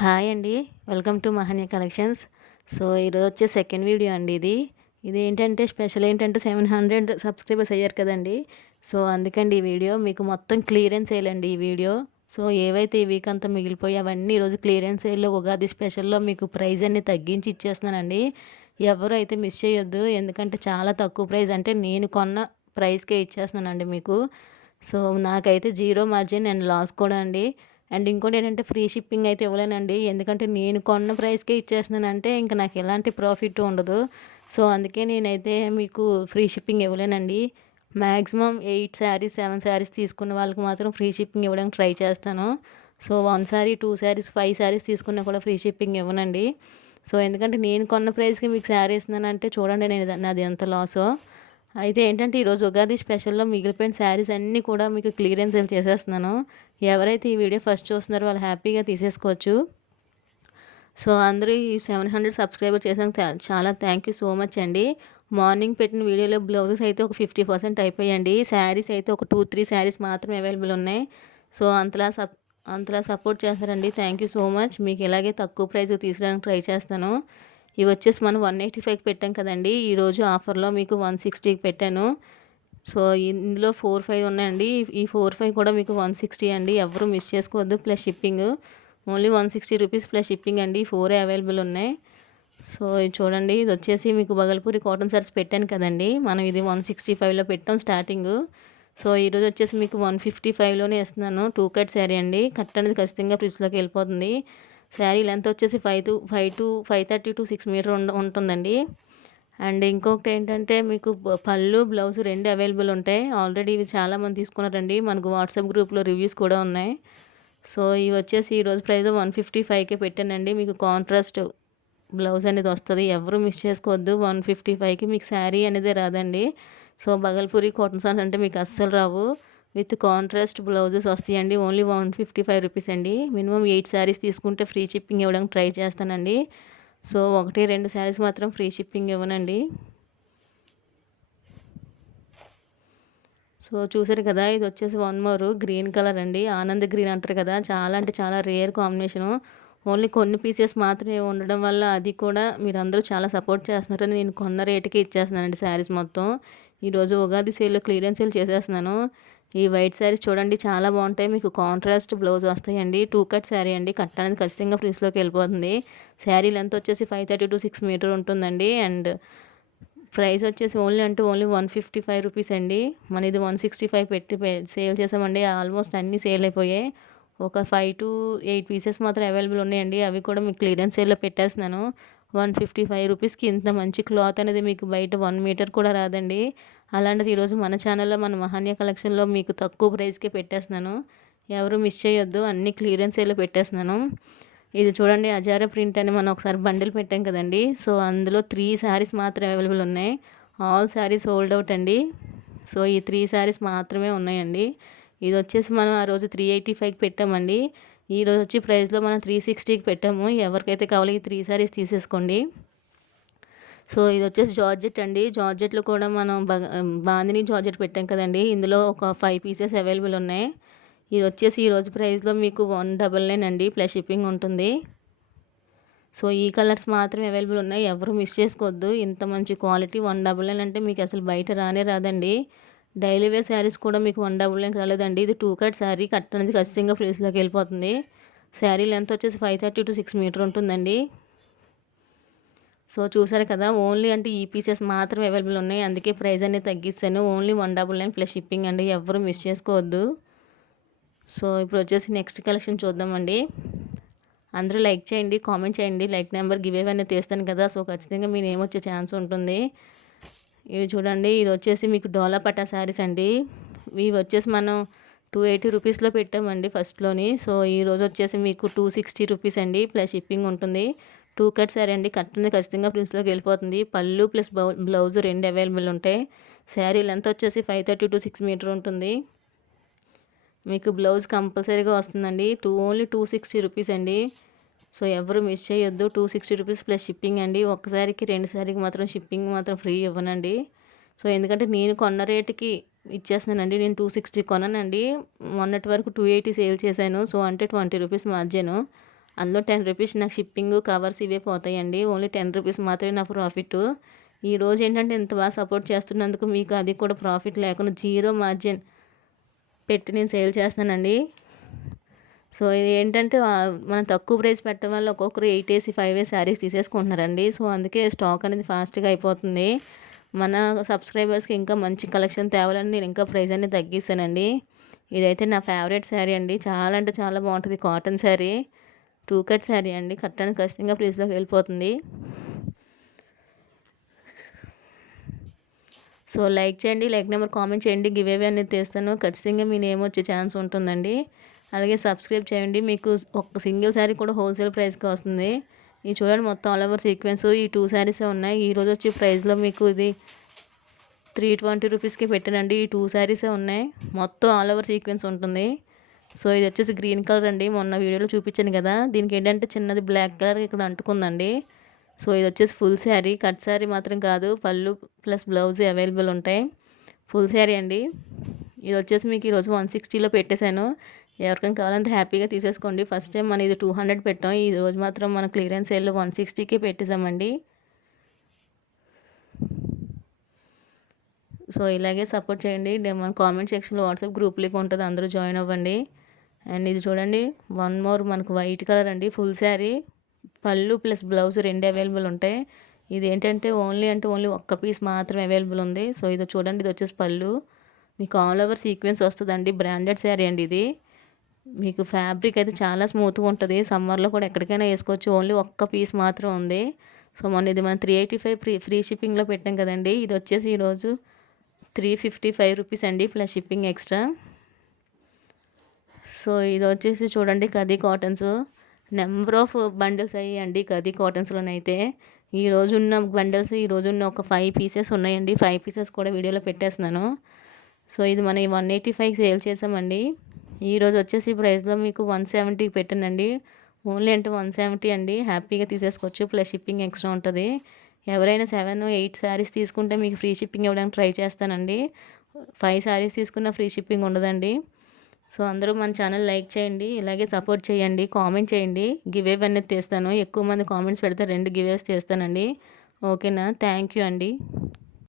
Hi అండి. Welcome to Mahanya collections. So ఈరోజు వచ్చే సెకండ్ వీడియో అండి ఇది. ఇది ఏంటంటే స్పెషల్ ఏంటంటే సెవెన్ హండ్రెడ్ సబ్స్క్రైబర్స్ అయ్యారు కదండి. సో అందుకండి ఈ వీడియో. మీకు మొత్తం క్లియరెన్స్ వేయాలండి ఈ వీడియో. సో ఏవైతే ఈ వీక్ అంతా మిగిలిపోయి అవన్నీ ఈరోజు క్లియరెన్స్ సేల్లో ఉగాది స్పెషల్లో మీకు ప్రైజ్ అన్ని తగ్గించి ఇచ్చేస్తున్నానండి. ఎవరు అయితే మిస్ చేయొద్దు ఎందుకంటే చాలా తక్కువ ప్రైస్ అంటే నేను కొన్న ప్రైస్కే ఇచ్చేస్తున్నానండి మీకు. సో నాకైతే జీరో మార్జిన్ అండ్ లాస్ కూడా అండి. అండ్ ఇంకోటి ఏంటంటే ఫ్రీ షిప్పింగ్ అయితే ఇవ్వలేనండి. ఎందుకంటే నేను కొన్న ప్రైస్కే ఇచ్చేస్తున్నానంటే ఇంకా నాకు ఎలాంటి ప్రాఫిట్ ఉండదు. సో అందుకే నేనైతే మీకు free shipping ఇవ్వలేనండి. Maximum eight saris seven saris తీసుకున్న వాళ్ళకి మాత్రం ఫ్రీ షిప్పింగ్ ఇవ్వడానికి ట్రై చేస్తాను. So one sari two saris five saris తీసుకున్నా కూడా ఫ్రీ షిప్పింగ్ ఇవ్వనండి. సో ఎందుకంటే నేను కొన్న ప్రైస్కి మీకు శారీ ఇస్తున్నానంటే చూడండి నేను నాది ఎంత లాసో. అయితే ఏంటంటే ఈరోజు ఉగాది స్పెషల్లో మిగిలిపోయిన శారీస్ అన్నీ కూడా మీకు క్లియరెన్స్ చేసేస్తున్నాను. ఎవరైతే ఈ వీడియో ఫస్ట్ చూస్తున్నారో వాళ్ళు హ్యాపీగా తీసేసుకోవచ్చు. సో అందరూ ఈ సెవెన్ హండ్రెడ్ సబ్స్క్రైబర్ చేసాక చాలా థ్యాంక్ యూ సో మచ్ అండి. మార్నింగ్ పెట్టిన వీడియోలో బ్లౌజెస్ అయితే ఒక ఫిఫ్టీ పర్సెంట్ అయిపోయాయండి. శారీస్ అయితే ఒక టూ త్రీ శారీస్ మాత్రమే అవైలబుల్ ఉన్నాయి. సో అంతలా సప్ అంతలా సపోర్ట్ చేస్తారండి. Thank you so much. మీకు ఇలాగే తక్కువ ప్రైస్ తీసుకురావడానికి ట్రై చేస్తాను. ఇవి వచ్చేసి మనం వన్ ఎయిటీ ఫైవ్కి పెట్టాం కదండి. ఈరోజు ఆఫర్లో మీకు వన్ సిక్స్టీకి పెట్టాను. సో ఇందులో ఫోర్ ఫైవ్ ఉన్నాయండి. ఈ ఫోర్ ఫైవ్ కూడా మీకు వన్ సిక్స్టీ అండి. ఎవరు మిస్ చేసుకోవద్దు. Plus shipping. Only one sixty rupees plus shipping అండి. ఫోరే అవైలబుల్ ఉన్నాయి. సో ఇది చూడండి. ఇది వచ్చేసి మీకు బగల్పూరి కాటన్ సారీస్ పెట్టాను కదండి. మనం ఇది వన్ సిక్స్టీ ఫైవ్లో పెట్టాం స్టార్టింగ్. సో ఈరోజు వచ్చేసి మీకు వన్ ఫిఫ్టీ ఫైవ్లోనే ఇస్తున్నాను. టూ కట్ శారీ అండి. కట్ అనేది ఖచ్చితంగా ఫ్రిడ్జ్లోకి వెళ్ళిపోతుంది. శారీ లెంత్ వచ్చేసి five to five to five thirty to six metre ఉంటుందండి. అండ్ ఇంకొకటి ఏంటంటే మీకు పళ్ళు బ్లౌజ్ రెండు అవైలబుల్ ఉంటాయి. ఆల్రెడీ ఇవి చాలామంది తీసుకున్నారండి. మనకు వాట్సాప్ గ్రూప్లో రివ్యూస్ కూడా ఉన్నాయి. సో ఇవి వచ్చేసి ఈరోజు ప్రైస్ వన్ ఫిఫ్టీ ఫైవ్కే పెట్టానండి. మీకు కాంట్రాస్ట్ బ్లౌజ్ అనేది వస్తుంది. ఎవరు మిస్ చేసుకోవద్దు. వన్ ఫిఫ్టీ ఫైవ్కి మీకు శారీ అనేది రాదండి. సో బగల్పూరి కాటన్ సాన్స్ అంటే మీకు అస్సలు రావు. విత్ కాంట్రాస్ట్ బ్లౌజెస్ వస్తాయండి. Only one fifty five rupees అండి. మినిమం ఎయిట్ శారీస్ తీసుకుంటే ఫ్రీ షిప్పింగ్ ఇవ్వడానికి ట్రై చేస్తానండి. సో ఒకటి రెండు శారీస్ మాత్రం ఫ్రీ షిప్పింగ్ ఇవ్వనండి. సో చూసారు కదా ఇది వచ్చేసి వన్ మోర్ గ్రీన్ కలర్ అండి. ఆనంద్ గ్రీన్ అంటారు కదా చాలా అంటే చాలా రేర్ కాంబినేషను. ఓన్లీ కొన్ని పీసెస్ మాత్రమే ఉండడం వల్ల అది కూడా మీరు అందరూ చాలా సపోర్ట్ చేస్తున్నారని నేను కొన్న రేటుకి ఇచ్చేస్తున్నానండి శారీస్ మొత్తం. ఈరోజు ఉగాది సేల్లో క్లియరెన్స్ సేల్ చేసేస్తున్నాను. ఈ వైట్ శారీస్ చూడండి చాలా బాగుంటాయి. మీకు కాంట్రాస్ట్ బ్లౌజ్ వస్తాయండి. టూ కట్ శారీ అండి. కట్ అనేది ఖచ్చితంగా ఫ్రీస్లోకి వెళ్ళిపోతుంది. శారీ లెంత్ వచ్చేసి five thirty to six metre ఉంటుందండి. అండ్ ప్రైస్ వచ్చేసి ఓన్లీ అంటే only one fifty five rupees అండి. మన ఇది వన్ సిక్స్టీ ఫైవ్ పెట్టి సేల్ చేసామండి. ఆల్మోస్ట్ అన్నీ సేల్ అయిపోయాయి. ఒక ఫైవ్ టు ఎయిట్ పీసెస్ మాత్రం అవైలబుల్ ఉన్నాయండి. అవి కూడా మీకు క్లియరెన్స్ సేల్లో పెట్టేస్తున్నాను. వన్ ఫిఫ్టీ ఫైవ్ రూపీస్కి ఇంత మంచి క్లాత్ అనేది మీకు బయట వన్ మీటర్ కూడా రాదండి. అలాంటిది ఈరోజు మన ఛానల్లో మన మహాన్య కలెక్షన్లో మీకు తక్కువ ప్రైస్కే పెట్టేస్తున్నాను. ఎవరు మిస్ చేయొద్దు అన్ని క్లియరెన్స్ పెట్టేస్తున్నాను. ఇది చూడండి అజారా ప్రింట్ అని మనం ఒకసారి బండిల్ పెట్టాం కదండి. సో అందులో త్రీ శారీస్ మాత్రమే అవైలబుల్ ఉన్నాయి. ఆల్ శారీస్ హోల్డ్ అవుట్ అండి. సో ఈ త్రీ శారీస్ మాత్రమే ఉన్నాయండి. ఇది వచ్చేసి మనం ఆ రోజు త్రీ ఎయిటీ ఫైవ్కి పెట్టామండి. ఈరోజు వచ్చి ప్రైస్లో మనం త్రీ సిక్స్టీకి పెట్టాము. ఎవరికైతే కావాలి ఈ త్రీ శారీస్ తీసేసుకోండి. సో ఇది వచ్చేసి జార్జెట్ అండి. జార్జెట్లో కూడా మనం బాందిని జార్జెట్ పెట్టాం కదండి. ఇందులో ఒక ఫైవ్ పీసెస్ అవైలబుల్ ఉన్నాయి. ఇది వచ్చేసి ఈరోజు ప్రైస్లో మీకు వన్ డబల్ నైన్ అండి. ప్లస్ షిప్పింగ్ ఉంటుంది. సో ఈ కలర్స్ మాత్రమే అవైలబుల్ ఉన్నాయి. ఎవరు మిస్ చేసుకోవద్దు. ఇంత మంచి క్వాలిటీ వన్ డబల్ నైన్ అంటే మీకు అసలు బయట రానే రాదండి. డైలీ వేర్ శారీస్ కూడా మీకు వన్ డబుల్ నైన్ రాలేదండి. ఇది టూ కట్ శారీ కట్ అనేది ఖచ్చితంగా ఫ్రీస్లోకి వెళ్ళిపోతుంది. శారీ లెంత్ వచ్చేసి five thirty to six metre ఉంటుందండి. సో చూసారు కదా ఓన్లీ అంటే ఈ పీసెస్ మాత్రం అవైలబుల్ ఉన్నాయి. అందుకే ప్రైస్ అనేది తగ్గిస్తాను. Only one double nine plus shipping అండి. ఎవరు మిస్ చేసుకోవద్దు. సో ఇప్పుడు వచ్చేసి నెక్స్ట్ కలెక్షన్ చూద్దామండి. అందరూ లైక్ చేయండి కామెంట్ చేయండి. లైక్ నెంబర్ గివ్ అవన్నీ తీస్తాను కదా. సో ఖచ్చితంగా మీ నేమ్ వచ్చే ఛాన్స్ ఉంటుంది. ఇవి చూడండి ఇది వచ్చేసి మీకు డోలా పట్టా శారీస్ అండి. ఇవి వచ్చేసి మనం టూ ఎయిటీ రూపీస్లో పెట్టామండి ఫస్ట్లోని సో ఈ రోజు వచ్చేసి మీకు టూ సిక్స్టీ రూపీస్ అండి ప్లస్ షిప్పింగ్ ఉంటుంది. టూ కట్ శారీ అండి కట్ ఖచ్చితంగా ప్రిన్స్లోకి వెళ్ళిపోతుంది. పళ్ళు ప్లస్ బ్లౌజ్ రెండు అవైలబుల్ ఉంటాయి. శారీ లెంత్ వచ్చేసి five thirty to six metre ఉంటుంది. మీకు బ్లౌజ్ కంపల్సరీగా వస్తుందండి. Two only two sixty rupees అండి. సో ఎవరు మిస్ చేయొద్దు. Two sixty rupees plus shipping అండి. ఒక్కసారికి రెండు సారికి మాత్రం షిప్పింగ్ మాత్రం ఫ్రీ ఇవ్వనండి. సో ఎందుకంటే నేను కొన్న రేటుకి ఇచ్చేస్తున్నానండి. నేను టూ సిక్స్టీ కొన్నానండి మొన్నటి వరకు టూ ఎయిటీ సేల్ చేశాను. సో అంటే ట్వంటీ రూపీస్ మార్జాను. అందులో టెన్ రూపీస్ నాకు షిప్పింగ్ కవర్స్ ఇవే పోతాయండి. ఓన్లీ టెన్ రూపీస్ మాత్రమే నా ప్రాఫిట్ ఈ రోజు ఏంటంటే ఇంత బాగా సపోర్ట్ చేస్తున్నందుకు మీకు అది కూడా ప్రాఫిట్ లేకుండా జీరో మార్జిన్ పెట్టి నేను సేల్ చేస్తున్నానండి. సో ఇది ఏంటంటే మనం తక్కువ ప్రైస్ పెట్టడం వల్ల ఒక్కొక్కరు ఎయిట్ వేసి ఫైవ్ వేసి శారీస్ తీసేసుకుంటున్నారండి. సో అందుకే స్టాక్ అనేది ఫాస్ట్గా అయిపోతుంది. మన సబ్స్క్రైబర్స్కి ఇంకా మంచి కలెక్షన్ తేవాలని నేను ఇంకా ప్రైస్ అనేది తగ్గిస్తానండి. ఇదైతే నా ఫేవరెట్ శారీ అండి. చాలా అంటే చాలా బాగుంటుంది. Cotton sari two cut sari అండి. కట్టడానికి ఖచ్చితంగా ప్లీజ్లోకి వెళ్ళిపోతుంది. సో లైక్ చేయండి లైక్ నెంబర్ కామెంట్ చేయండి. గివ్ అవే అనేది తీస్తాను. ఖచ్చితంగా మీ నేమ్ వచ్చే ఛాన్స్ ఉంటుందండి. అలాగే సబ్స్క్రైబ్ చేయండి. మీకు ఒక సింగిల్ శారీ కూడా హోల్సేల్ ప్రైస్కి వస్తుంది. ఈ చూడండి మొత్తం ఆల్ ఓవర్ సీక్వెన్స్ ఈ టూ శారీసే ఉన్నాయి. ఈరోజు వచ్చి ప్రైస్లో మీకు ఇది త్రీ ట్వంటీ రూపీస్కి పెట్టానండి. ఈ టూ శారీసే ఉన్నాయి. మొత్తం ఆల్ ఓవర్ సీక్వెన్స్ ఉంటుంది. సో ఇది వచ్చేసి గ్రీన్ కలర్ అండి. మొన్న వీడియోలో చూపించాను కదా. దీనికి ఏంటంటే చిన్నది బ్లాక్ కలర్ ఇక్కడ అంటుకుందండి. సో ఇది వచ్చేసి ఫుల్ శారీ కట్ శారీ మాత్రం కాదు. పళ్ళు ప్లస్ బ్లౌజ్ అవైలబుల్ ఉంటాయి. ఫుల్ శారీ అండి. ఇది వచ్చేసి మీకు ఈరోజు వన్ సిక్స్టీలో పెట్టేశాను. ఎవరికైనా కావాలంటే హ్యాపీగా తీసేసుకోండి. ఫస్ట్ టైం మనం ఇది టూ హండ్రెడ్ పెట్టాం. ఈ రోజు మాత్రం మన క్లియరెన్స్ సేల్లో వన్ సిక్స్టీకి పెట్టేసామండి. సో ఇలాగే సపోర్ట్ చేయండి. మన కామెంట్ సెక్షన్లో వాట్సాప్ గ్రూప్ లింక్ ఉంటుంది. అందరూ జాయిన్ అవ్వండి. అండ్ ఇది చూడండి వన్ మోర్ మనకు వైట్ కలర్ అండి ఫుల్ శారీ. పళ్ళు ప్లస్ బ్లౌజ్ రెండు అవైలబుల్ ఉంటాయి. ఇది ఏంటంటే ఓన్లీ అంటే ఓన్లీ ఒక్క పీస్ మాత్రం అవైలబుల్ ఉంది. సో ఇది చూడండి ఇది వచ్చేసి పళ్ళు. మీకు ఆల్ ఓవర్ సీక్వెన్స్ వస్తుందండి. బ్రాండెడ్ శారీ అండి ఇది. మీకు ఫ్యాబ్రిక్ అయితే చాలా స్మూత్గా ఉంటుంది. సమ్మర్లో కూడా ఎక్కడికైనా వేసుకోవచ్చు. ఓన్లీ ఒక్క పీస్ మాత్రం ఉంది. సో మొన్న ఇది మనం three eighty five free free షిప్పింగ్లో పెట్టాం కదండి. ఇది వచ్చేసి ఈరోజు త్రీ ఫిఫ్టీ ఫైవ్ రూపీస్ అండి. Plus shipping extra. సో ఇది వచ్చేసి చూడండి khadi cottons. Number of bundles అయ్యాయండి కదీ కాటన్స్లోనైతే. ఈ రోజు ఉన్న బండిల్స్ ఈ రోజు ఉన్న ఒక ఫైవ్ పీసెస్ ఉన్నాయండి. ఫైవ్ పీసెస్ కూడా వీడియోలో పెట్టేస్తున్నాను. సో ఇది మనం వన్ ఎయిటీ ఫైవ్ సేల్ చేసామండి. ఈరోజు వచ్చేసి ప్రైస్లో మీకు వన్ సెవెంటీకి పెట్టానండి. ఓన్లీ అంటే వన్ సెవెంటీ అండి. హ్యాపీగా తీసేసుకోవచ్చు. ప్లస్ షిప్పింగ్ ఎక్స్ట్రా ఉంటుంది. ఎవరైనా సెవెన్ ఎయిట్ శారీస్ తీసుకుంటే మీకు ఫ్రీ షిప్పింగ్ ఇవ్వడానికి ట్రై చేస్తానండి. ఫైవ్ శారీస్ తీసుకున్న ఫ్రీ షిప్పింగ్ ఉండదండి. సో అందరూ మన ఛానల్ లైక్ చేయండి. ఇలాగే సపోర్ట్ చేయండి. కామెంట్ చేయండి. గివ్ అనేది తీస్తాను. ఎక్కువ మంది కామెంట్స్ పెడితే రెండు గివ్ తీస్తానండి. ఓకేనా థ్యాంక్ యూ అండి.